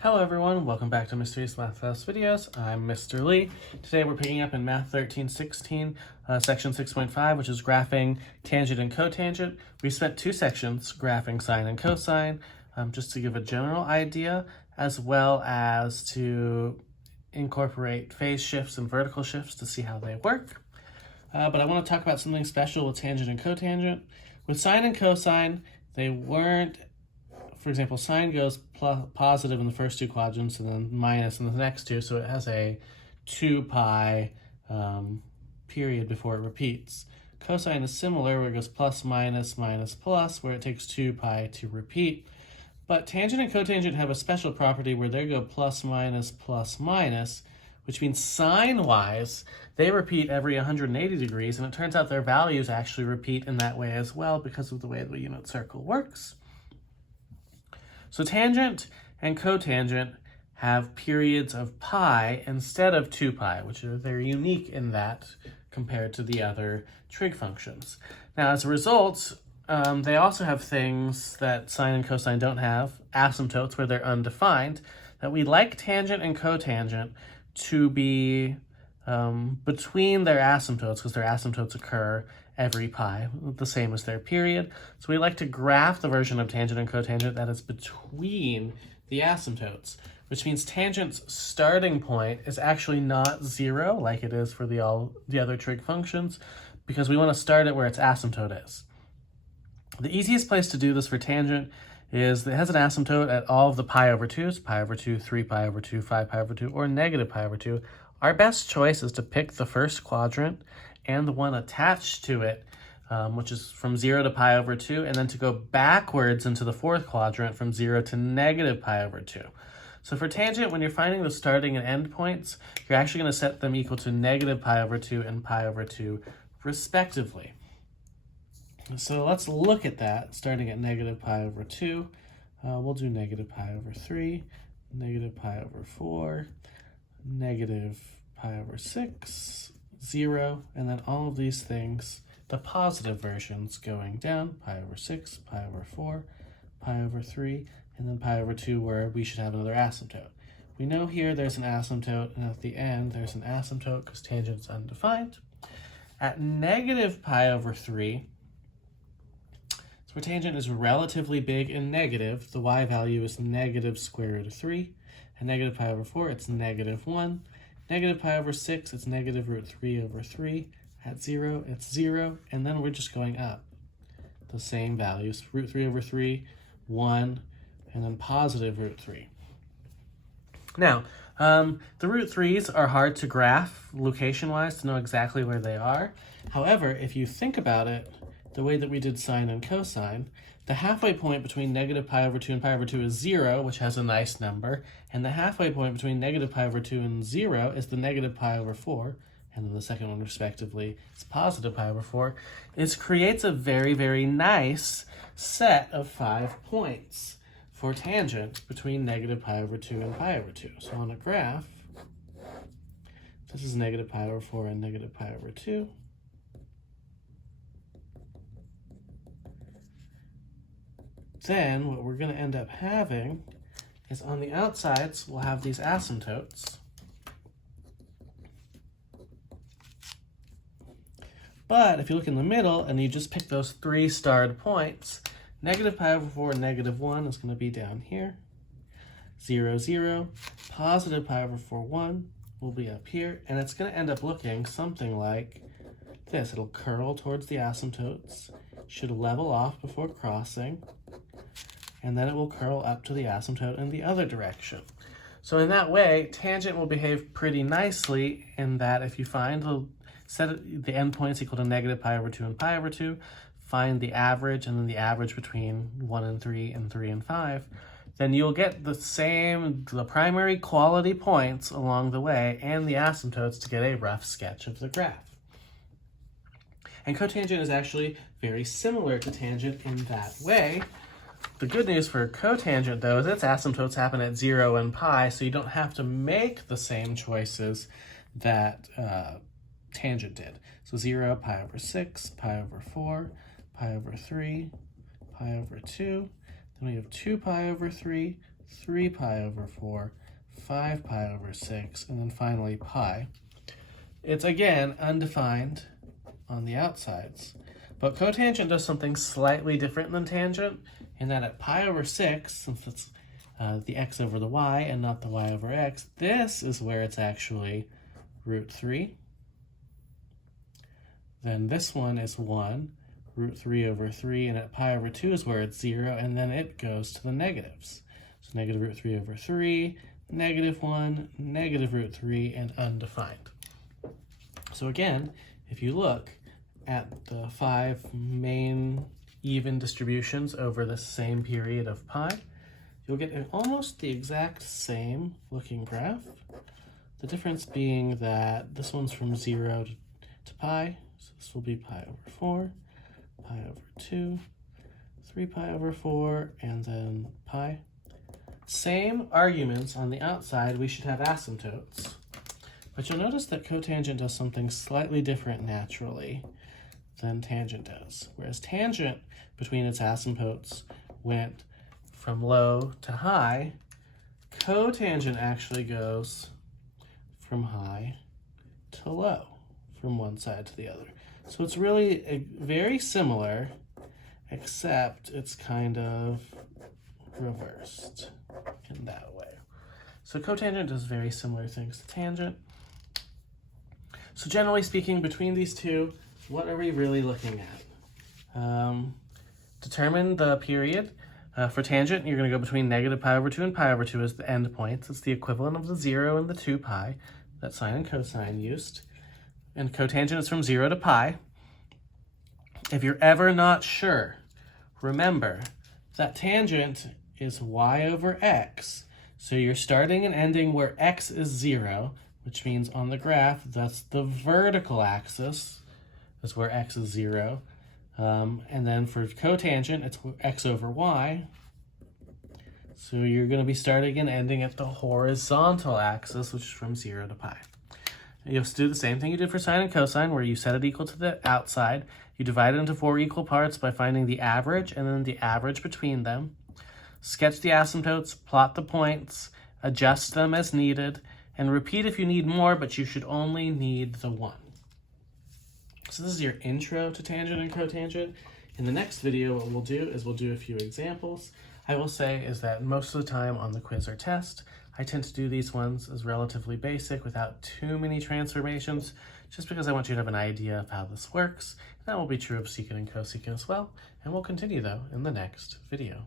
Hello everyone, welcome back to Mysterious Math Class Videos. I'm Mr. Lee. Today we're picking up in Math 1316, section 6.5, which is graphing tangent and cotangent. We spent two sections graphing sine and cosine, just to give a general idea, as well as to incorporate phase shifts and vertical shifts to see how they work. But I want to talk about something special with tangent and cotangent. With sine and cosine, they weren't. For example, sine goes positive in the first two quadrants and then minus in the next two, so it has a 2 pi period before it repeats. Cosine is similar, where it goes plus, minus, minus, plus, where it takes 2 pi to repeat. But tangent and cotangent have a special property where they go plus, minus, which means sine-wise, they repeat every 180 degrees, and it turns out their values actually repeat in that way as well because of the way the unit circle works. So tangent and cotangent have periods of pi instead of 2 pi, which are very unique in that compared to the other trig functions. Now, as a result, they also have things that sine and cosine don't have, asymptotes where they're undefined, that we like tangent and cotangent to be between their asymptotes, because their asymptotes occur every pi, the same as their period. So we like to graph the version of tangent and cotangent that is between the asymptotes, which means tangent's starting point is actually not 0 like it is for the other trig functions, because we want to start it where its asymptote is. The easiest place to do this for tangent is it has an asymptote at all of the pi over 2s, pi over 2, 3 pi over 2, 5 pi over 2, or negative pi over 2. Our best choice is to pick the first quadrant and the one attached to it, which is from 0 to pi over 2, and then to go backwards into the fourth quadrant from 0 to negative pi over 2. So for tangent, when you're finding the starting and end points, you're actually going to set them equal to negative pi over 2 and pi over 2, respectively. So let's look at that, starting at negative pi over 2. We'll do negative pi over 3, negative pi over 4, negative pi over 6, 0, and then all of these things, the positive versions going down, pi over 6, pi over 4, pi over 3, and then pi over 2, where we should have another asymptote. We know here there's an asymptote, and at the end there's an asymptote because tangent is undefined. At negative pi over 3, where tangent is relatively big and negative, the y value is negative square root of 3. At negative pi over 4, it's negative 1. Negative pi over 6, it's negative root 3 over 3. At 0, it's 0. And then we're just going up. The same values, root 3 over 3, 1, and then positive root 3. Now, the root 3s are hard to graph location-wise to know exactly where they are. However, if you think about it, the way that we did sine and cosine, the halfway point between negative pi over 2 and pi over 2 is 0, which has a nice number, and the halfway point between negative pi over 2 and 0 is the negative pi over 4, and then the second one, respectively, is positive pi over 4. It creates a very, very nice set of 5 points for tangent between negative pi over 2 and pi over 2. So on a graph, this is negative pi over 4 and negative pi over 2. Then what we're going to end up having is on the outsides, we'll have these asymptotes. But if you look in the middle and you just pick those 3 starred points, negative pi over 4 and negative 1 is going to be down here. 0, 0. Positive pi over 4, 1 will be up here. And it's going to end up looking something like this. It'll curl towards the asymptotes, should level off before crossing, and then it will curl up to the asymptote in the other direction. So in that way, tangent will behave pretty nicely in that if you find set the endpoints equal to negative pi over 2 and pi over 2, find the average, and then the average between 1 and 3 and 3 and 5, then you'll get the primary quality points along the way and the asymptotes to get a rough sketch of the graph. And cotangent is actually very similar to tangent in that way. The good news for cotangent, though, is its asymptotes happen at 0 and pi, so you don't have to make the same choices that tangent did. So 0, pi over 6, pi over 4, pi over 3, pi over 2. Then we have 2 pi over 3, 3 pi over 4, 5 pi over 6, and then finally pi. It's again undefined on the outsides, but cotangent does something slightly different than tangent in that at pi over 6, since it's the x over the y and not the y over x, this is where it's actually root 3. Then this one is 1, root 3 over 3, and at pi over 2 is where it's 0, and then it goes to the negatives. So negative root 3 over 3, negative 1, negative root 3, and undefined. So again, if you look at the 5 main even distributions over the same period of pi, you'll get almost the exact same looking graph. The difference being that this one's from 0 to pi, so this will be pi over 4, pi over 2, 3 pi over 4, and then pi. Same arguments on the outside, we should have asymptotes. But you'll notice that cotangent does something slightly different naturally than tangent does. Whereas tangent, between its asymptotes, went from low to high, cotangent actually goes from high to low, from one side to the other. So it's really very similar, except it's kind of reversed in that way. So cotangent does very similar things to tangent. So generally speaking, between these two, what are we really looking at? Determine the period. For tangent, you're going to go between negative pi over 2 and pi over 2 as the endpoints. It's the equivalent of the 0 and the 2 pi that sine and cosine used. And cotangent is from 0 to pi. If you're ever not sure, remember that tangent is y over x. So you're starting and ending where x is 0, which means on the graph, that's the vertical axis, is where x is 0. And then for cotangent, it's x over y. So you're going to be starting and ending at the horizontal axis, which is from 0 to pi. And you'll do the same thing you did for sine and cosine, where you set it equal to the outside. You divide it into 4 equal parts by finding the average and then the average between them. Sketch the asymptotes, plot the points, adjust them as needed, and repeat if you need more, but you should only need the 1. So this is your intro to tangent and cotangent. In the next video, what we'll do is we'll do a few examples. I will say is that most of the time on the quiz or test, I tend to do these ones as relatively basic without too many transformations, just because I want you to have an idea of how this works. That will be true of secant and cosecant as well, and we'll continue though in the next video.